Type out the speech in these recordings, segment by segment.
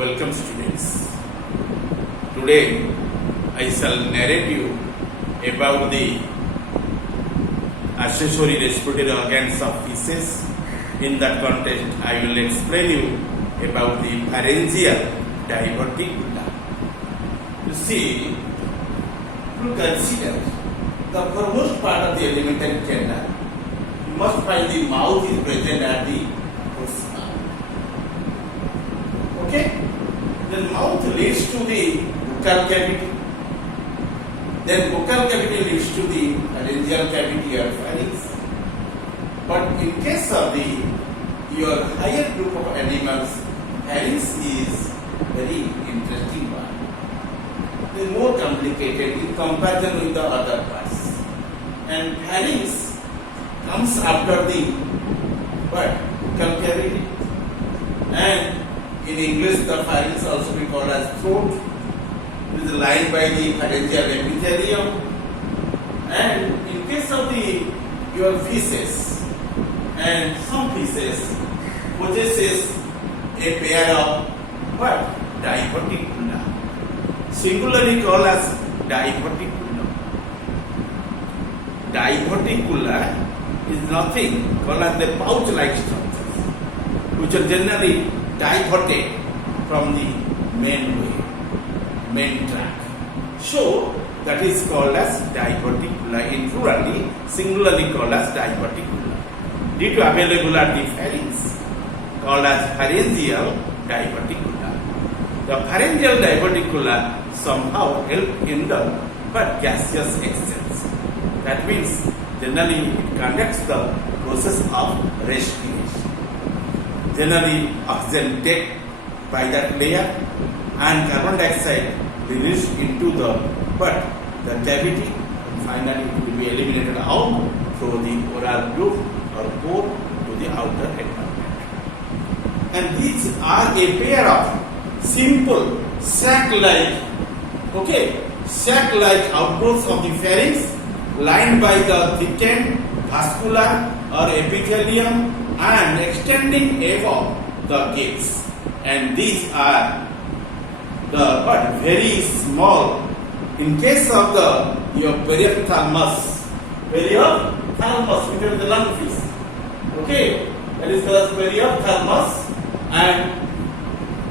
Welcome students. Today I shall narrate you about the accessory respiratory organs of fishes. In that context, I will explain you about the pharyngeal diverticula. You see, to consider the foremost part of the alimentary canal, you must find the mouth is present at the fossa. Okay? The mouth leads to the buccal cavity. Then buccal cavity leads to the pharyngeal cavity or pharynx. But in case of your higher group of animals, pharynx is very interesting one. It is more complicated in comparison with the other parts. And pharynx comes after the buccal cavity. And in English, the pharynx also be called as throat. It is lined by the pharyngeal epithelium. And in case of your fishes, and some fishes possesses a pair of diverticula, singularly called as diverticula. Diverticula is nothing called as the pouch-like structures, which are generally diverted from the main track. So that is called as diverticula, in plurally, singularly called as diverticula. Due to availability of pharynx, called as pharyngeal diverticula. The pharyngeal diverticula somehow help in the gaseous exchange. That means generally it conducts the process of respiration. Generally, oxygen taken by that layer and carbon dioxide released into the cavity, and finally it will be eliminated out through the oral groove or pore to the outer environment. And these are a pair of simple sac-like outgrowths of the pharynx lined by the thickened vascular or epithelium and extending above the gills. And these are very small. In case of your periophthalmus, which is the lungfish. Okay, that is called as periophthalmus, and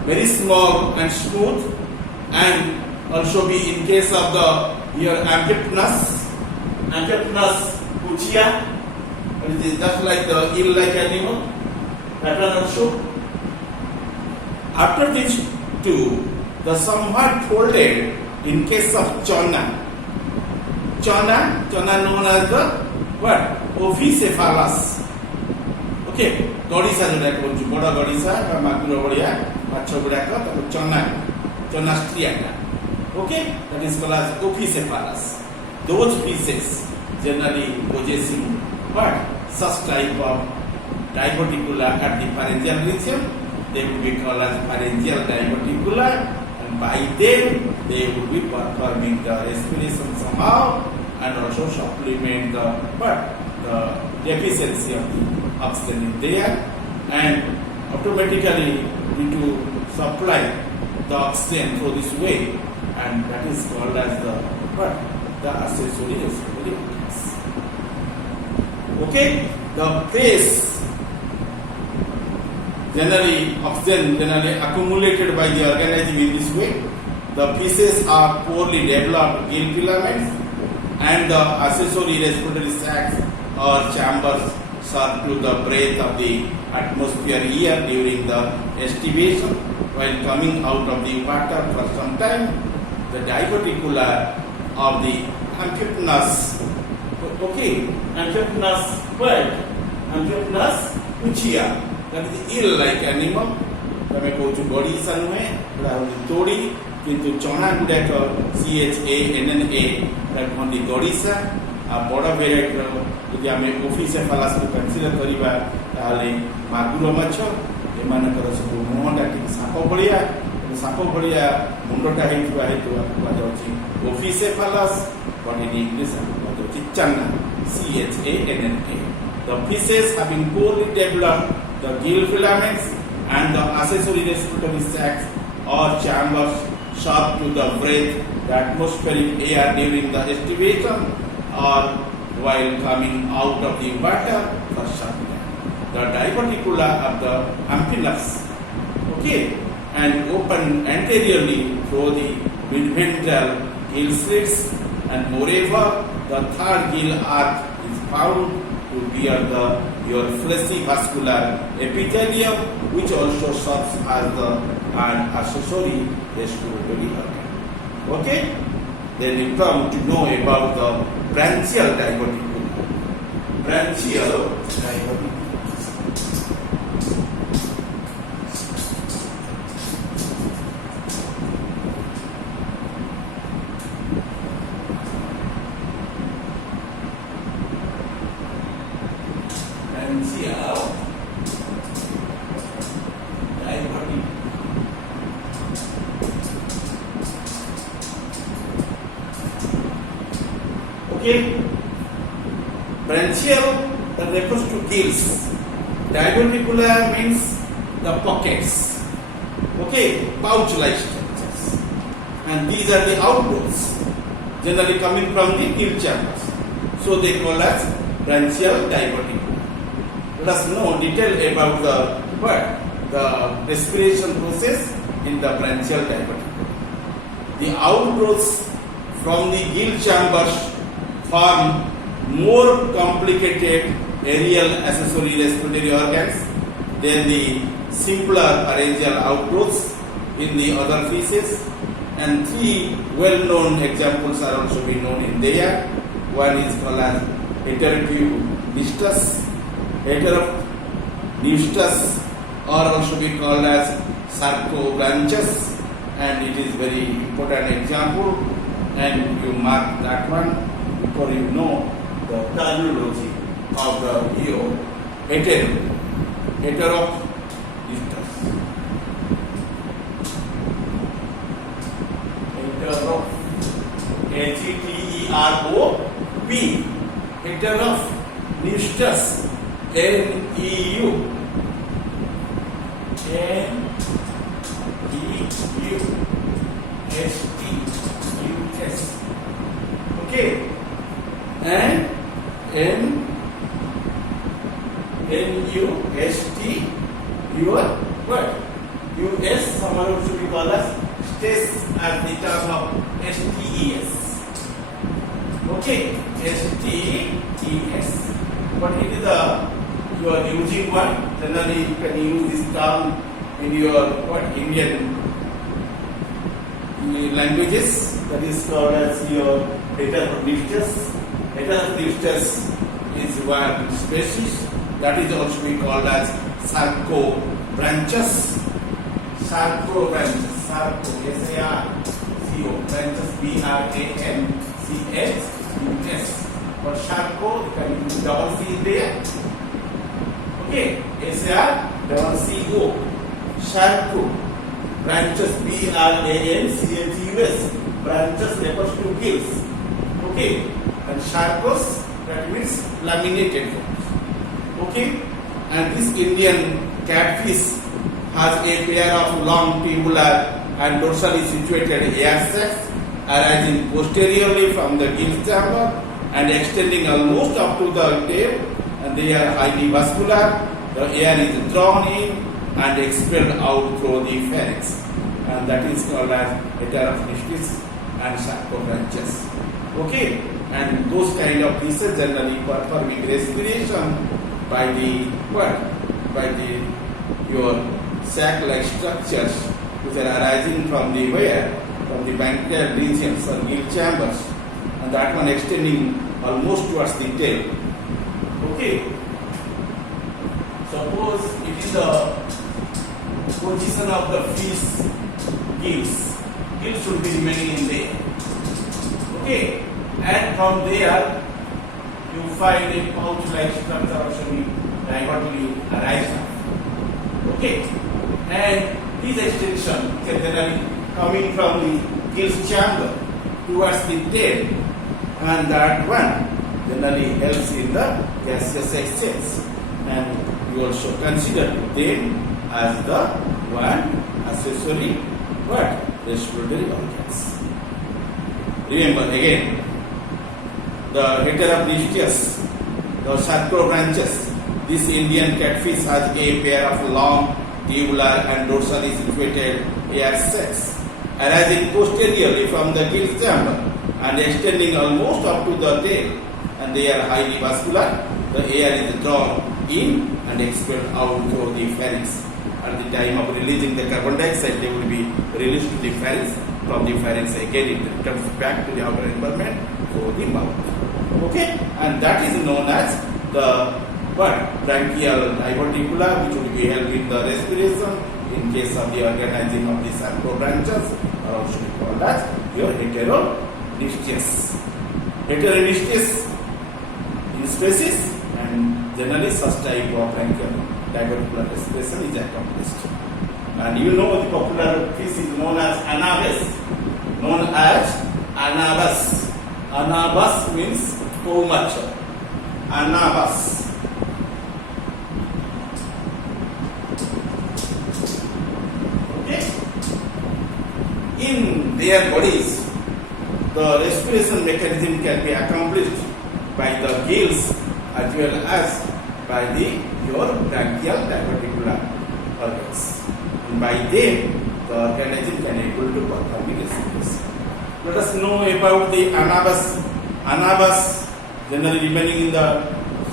very small and smooth, and also be in case of your amphibians puchia. It is just like the eel-like animal. That one also. After these two, the somewhat folded in case of chona known as the Ophicephalus. Okay, गड़िसा जोटा कहूँ बड़ गड़िसा माकुर भाया माछ गुड़ाक चना स्ट्रियाटा. Okay, that is called as Ophicephalus. Those fishes generally possessing such type of diverticula at the pharyngeal region, they will be called as pharyngeal diverticula, and by them they will be performing the respiration somehow and also supplement the deficiency of the oxygen in there, and automatically need to supply the oxygen through this way, and that is called as the accessory respiratory organs. Okay, the face oxygen accumulated by the organism in this way. The fishes are poorly developed gill filaments, and the accessory respiratory sacs or chambers serve to the breath of the atmosphere here during the estivation. While coming out of the water for some time, the diverticula of the amphibians, amphibians puchia, that is the eel-like animal. तमें कहूँ गड़िसा नुहे तोड़ी किंतु चना गुड़ाक CHANNA कहते गड़िसा आ बड़ भेराइटर यदि आम ओफिसेफालस को कनसीडर करवा ताले मागुर माछ एमानकर सब मुहटा टी साप भलिया मुंडटा हेतुआ कहुची ओफिसेफालस, but in English कहुची Channa CHANNA. The fishes having poorly developed the gill filaments and the accessory respiratory sacs or chambers sharp to the breath the atmospheric air during the estivation or while coming out of the water for sucking. The diverticula of the amphibians, okay, and open anteriorly through the midventral gill slits, and moreover the third gill arch is found to bear your fleshy vascular epithelium, which also serves as an accessory respiratory organ. Okay? Then you come to know about the branchial diverticula. Branchial diverticula. Okay, branchial that refers to gills. Diverticular means the pockets. Okay, pouch-like structures, and these are the outgrowths, generally coming from the gill chambers. So they call as branchial diverticula. Let us know detail about the respiration process in the branchial diverticula. The outgrowths from the gill chambers form more complicated aerial accessory respiratory organs than the simpler pharyngeal outgrowths in the other fishes, and three well-known examples are also being known in there. One is called as heterocnistus, or also be called as sarcobranchus, and it is very important example, and you mark that one before you know the terminology of the heterocnistus. Heterop, heterocnistus, Neustus. Okay, and Nust, your what? US, someone should be called as stes as the term of STES. Okay, STES. But it is you are using one. Generally, you can use this term in your Indian languages. That is called as your heterocnistus. Heterocnistus is one species. That is also be called as sarcobranchus. Sarcobranchus. Sarco, S-A-R-C-O. Branchus, B-R-A-N-C-H-U-S. For sarco, you can use double C in there. Okay, S-A-R-C-O. Sarco. Branchus, B-R-A-N-C-H-U-S. Branchus refers to gills. Okay, and sarcos, that means laminated forms. Okay, and this Indian catfish has a pair of long tubular and dorsally situated air sacs arising posteriorly from the gill chamber and extending almost up to the tail, and they are highly vascular. The air is drawn in and expelled out through the pharynx, and that is called as heterocnistus and sarcobranchus. Okay, and those kind of pieces generally performing respiration by the your sac-like structures which are arising from the pancreatic regions or gill chambers, and that one extending almost towards the tail. Okay, suppose it is the position of the fish gills. Gills should be remaining in there. Okay, and from there you find a pouch-like structure also divertly arising. Okay, and this extension generally coming from the gill chamber towards the tail, and that one generally helps in the gaseous exchange, and you also consider them as the one accessory what? Respiratory organs. Remember again, the heteropneustos, the sacrobranchus. This Indian catfish has a pair of long, tubular and dorsally situated air sacs arising posteriorly from the gill chamber and extending almost up to the tail, and they are highly vascular. The air is drawn in and expelled out through the pharynx. At the time of releasing the carbon dioxide, they will be released to the pharynx. From the pharynx again it returns back to the outer environment through the mouth. Okay, and that is known as the branchial diverticula, which will be helping the respiration in case of the organism of the sacrobranchus, or also called as your heteropneustos. Heteropneustos in species, and generally such type of branchial diverticular respiration is accomplished. And you know the popular fish is known as anabas. Anabas means pouch. Anabas. Okay. In their bodies, the respiration mechanism can be accomplished by the gills as well as by your branchial diverticular organs. And by them, the organism can able to perform the respiration. Let us know about the anabas. Anabas generally remaining in the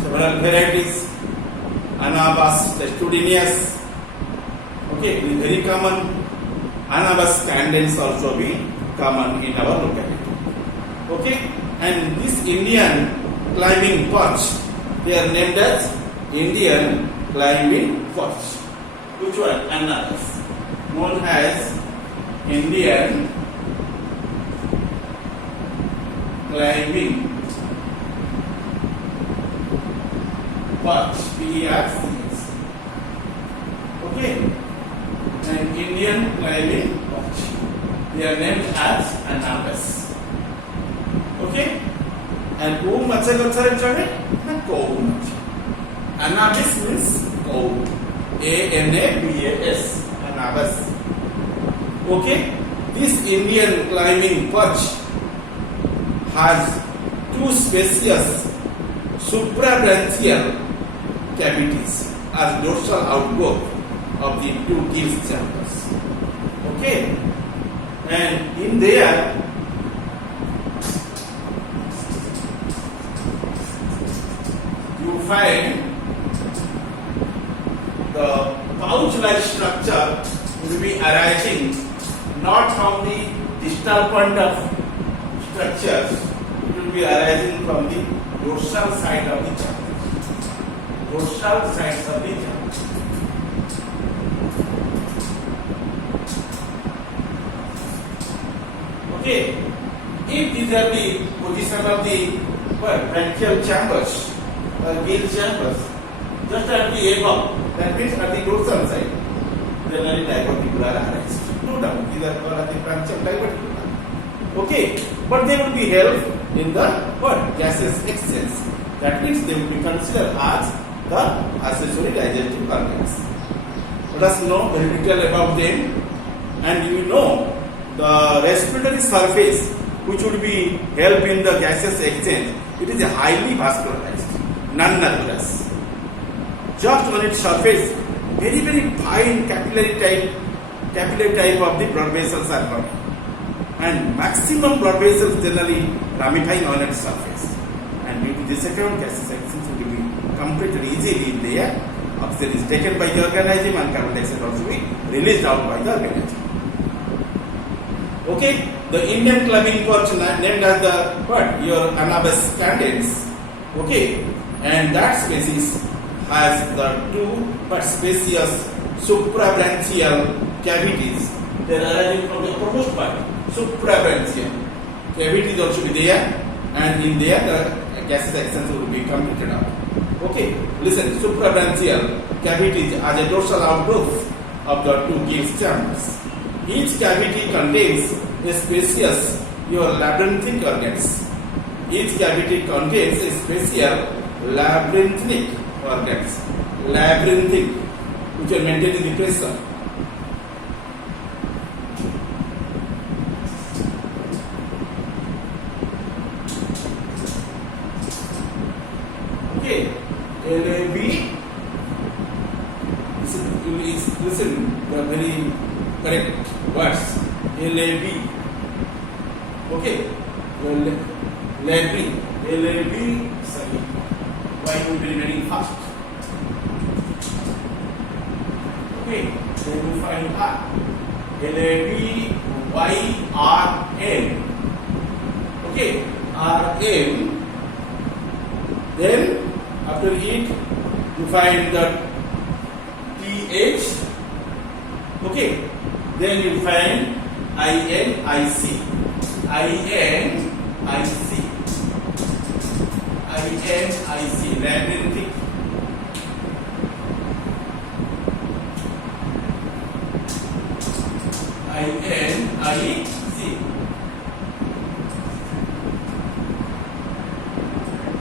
several varieties. Anabas testudineus. Okay, it is very common. Anabas candens also be common in our locality. Okay, and this Indian climbing perch, they are named as Indian climbing perch. Which one? Anabas. Known as Indian climbing perch. P-E-R-C-S. Okay. And Indian climbing perch. They are named as Anabas. Okay. And who macha cow. Anabas means cow. A-N-A-B-A-S. Anabas. Okay. This Indian climbing perch has two spacious suprabranchial cavities as dorsal outgrowth of the two gill chambers. Okay. And in there, you find the pouch-like structure will be arising not from the distal point of structures, it will be arising from the dorsal side of the chambers. Dorsal sides of the chambers. Okay, if these are the position of the branchial chambers or gill chambers, just at the above, that means at the dorsal side, generally diverticular arise. No doubt, these are called the branchial diverticula. Okay, but they will be held in the gaseous exchange. That means they will be considered as the accessory digestive organs. Let us know very detail about them, and you know the respiratory surface which would be held in the gaseous exchange. It is highly vascularized, non-naturous. Just on its surface, very fine capillary type of the blood vessels are coming, and maximum blood vessels generally ramifying on its surface. And due to this account, gaseous exchange will be completed easily in the air. Oxygen is taken by the organism and carbon dioxide also be released out by the organism. Okay, the Indian clubbing perch named as the your Anabas candens. Okay, and that species has the two spacious suprabranchial cavities. They are arising from the uppermost part. Suprabranchial cavities also be there, and in there the gaseous exchange will be completed out. Okay, listen, suprabranchial cavities as a dorsal outgrowth of the two gill chambers. Each cavity contains a spacious your labyrinthic organs. Each cavity contains a spatial labyrinthic organs. Labyrinthic, which are maintaining the pressure. Okay, LAB. Listen, the very correct words. LAB. Okay, LAB. Sorry, why you will be very fast? Okay, then you find R. LAB YRN. Okay, RM. Then after it you find the TH. Okay, then you find INIC. Labyrinthic. INIC.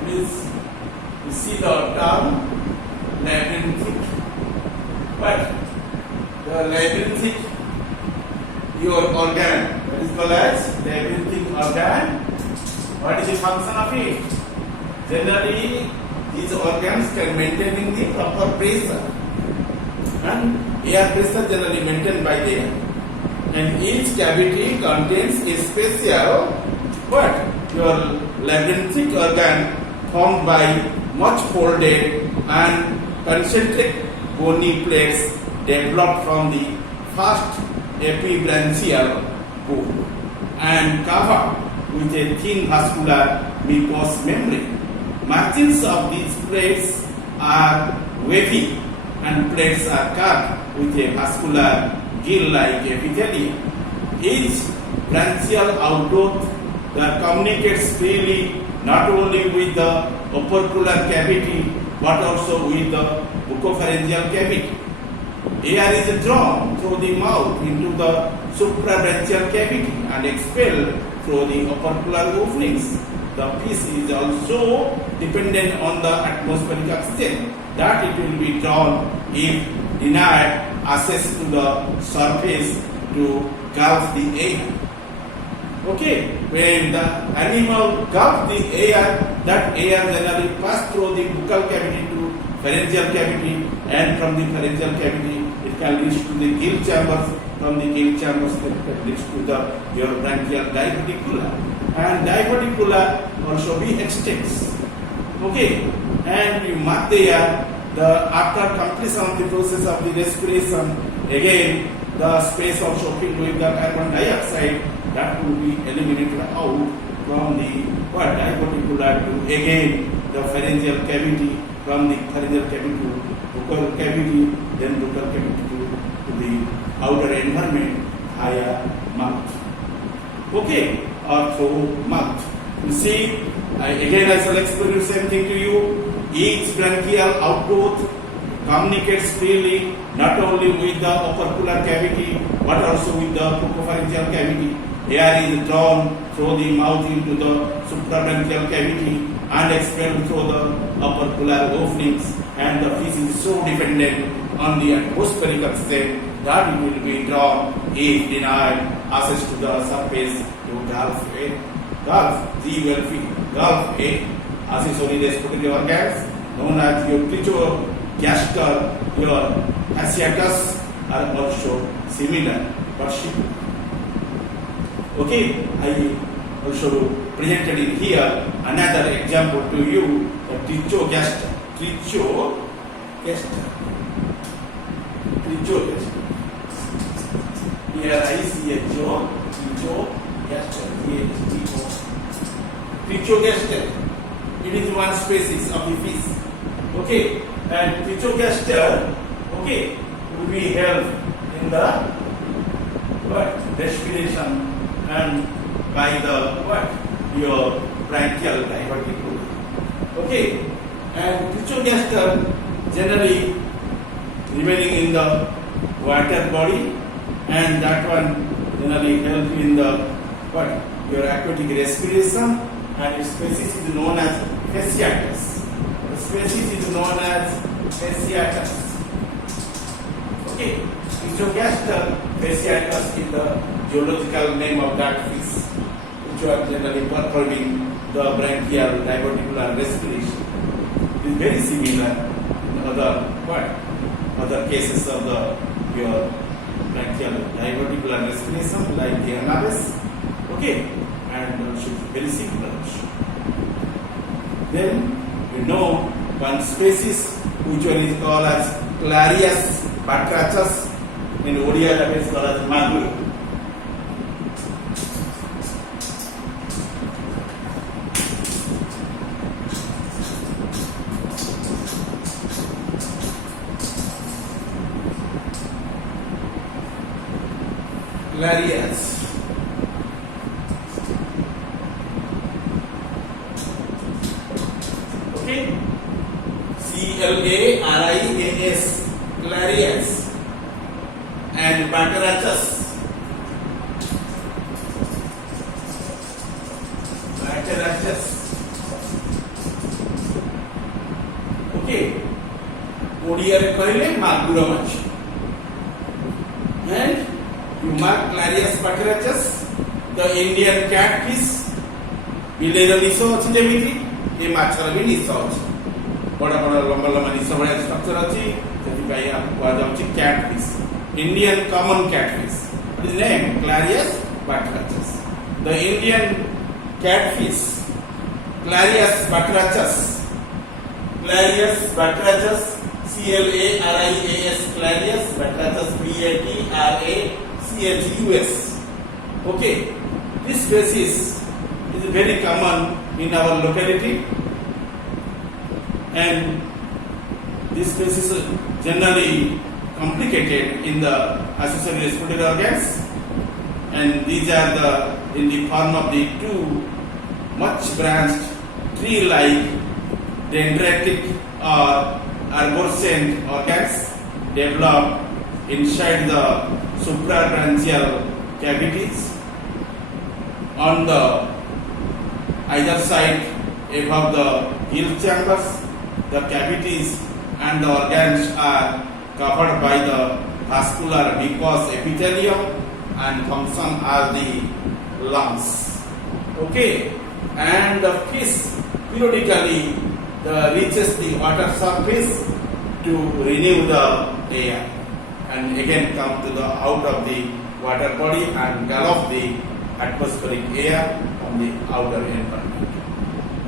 Please you see the term labyrinthic. But the labyrinthic, your organ, that is called as labyrinthic organ. What is the function of it? Generally, these organs can maintaining the proper pressure, and air pressure generally maintained by them. And each cavity contains a special your labyrinthic organ formed by much folded and concentric bony plates developed from the first epibranchial bone and covered with a thin vascular mucous membrane. Margins of these plates are wavy and plates are curved with a vascular gill-like epithelium. Each branchial outgrowth that communicates freely not only with the opercular cavity but also with the buccopharyngeal cavity. Air is drawn through the mouth into the suprabranchial cavity and expelled through the opercular openings. The piece is also dependent on the atmospheric oxygen that it will be drawn if denied access to the surface to gulp the air. Okay, when the animal gulps the air, that air generally passes through the buccal cavity to pharyngeal cavity, and from the pharyngeal cavity it can reach to the gill chambers. From the gill chambers it can reach to your branchial diverticula, and diverticula also be extends. Okay, and you mark there after completion of the process of the respiration, again the space also filled with the carbon dioxide that will be eliminated out from the diverticula to again the pharyngeal cavity, from the pharyngeal cavity to buccal cavity, then buccal cavity to the outer environment via mouth. Okay, or through mouth. You see, again I shall explain the same thing to you. Each branchial outgrowth communicates freely not only with the opercular cavity but also with the buccopharyngeal cavity. Air is drawn through the mouth into the suprabranchial cavity and expelled through the opercular openings, and the fish is so dependent on the atmospheric oxygen that it will be drawn if denied access to the surface to gulp air. Gulp air. Accessory respiratory organs known as your trichogaster, your fasciitis are also similar but shifted. Okay, I also presented in here another example to you, the trichogaster. Trichogaster. Here I see a trichogaster. Trichogaster. It is one species of the fish. Okay, and trichogaster, okay, will be held in the respiration and by the your branchial diverticula. Okay, and trichogaster generally remaining in the water body, and that one generally held in the your aquatic respiration, and its species is known as fasciitis. The species is known as fasciitis. Okay, trichogaster fasciitis is the geological name of that fish, which are generally performing the branchial diverticular respiration. is very similar in other cases of your bronchial diverticular respiration like the anabes. Okay, and should be very similar. Then you know one species which one is called as Clarias batrachus. In Odia it is called as maguro. Clarias. Okay, Clarias, Clarias, and batrachus. Okay, Odia कहले मागुर माछ. And you mark Clarias batrachus, the Indian catfish. बिलेर निश अच्छी जमीती ये माछर भी निश अच्छी बड़ बड़ लंबा लंबा निश भाया स्ट्रक्चर अच्छी से catfish Indian common catfish what is name क्लैरियस batrachus. The Indian catfish Clarias batrachus, Clarias batrachus, Clarias Clarias batrachus, batrachus. Okay, this species is very common in our locality, and this species is generally complicated in the accessory respiratory organs, and these are in the form of the two much branched tree-like dendritic or arborescent organs developed inside the suprabranchial cavities on the either side above the gill chambers. The cavities and the organs are covered by the vascular mucous epithelium and function as the lungs. Okay, and the fish periodically reaches the water surface to renew the air, and again come to the out of the water body and gulf the atmospheric air from the outer environment.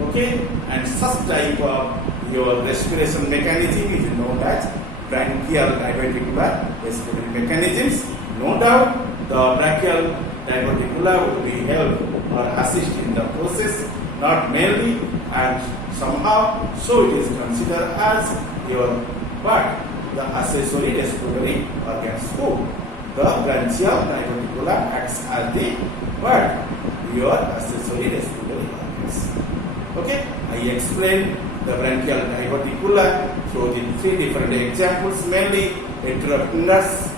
Okay, and such type of your respiration mechanism is known as bronchial diverticular respiratory mechanisms. No doubt, the bronchial diverticular will be help or assist in the process, not mainly, and somehow, so it is considered as your the accessory respiratory organs. So, the bronchial diverticular acts as the your accessory respiratory organs. Okay, I explained the bronchial diverticular through the three different examples, mainly heterogeneous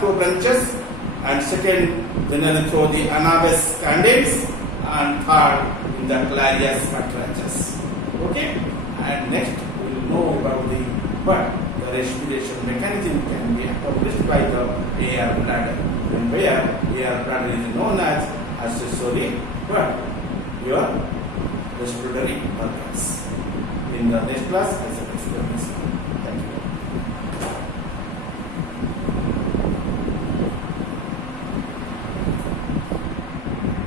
branches, and second generally through the anabes candens, and third in the Clarias batrachus. Okay, and next we will know about the respiration mechanism can be accomplished by the air bladder, and where air bladder is known as accessory your respiratory organs. In the next class, I shall explain this.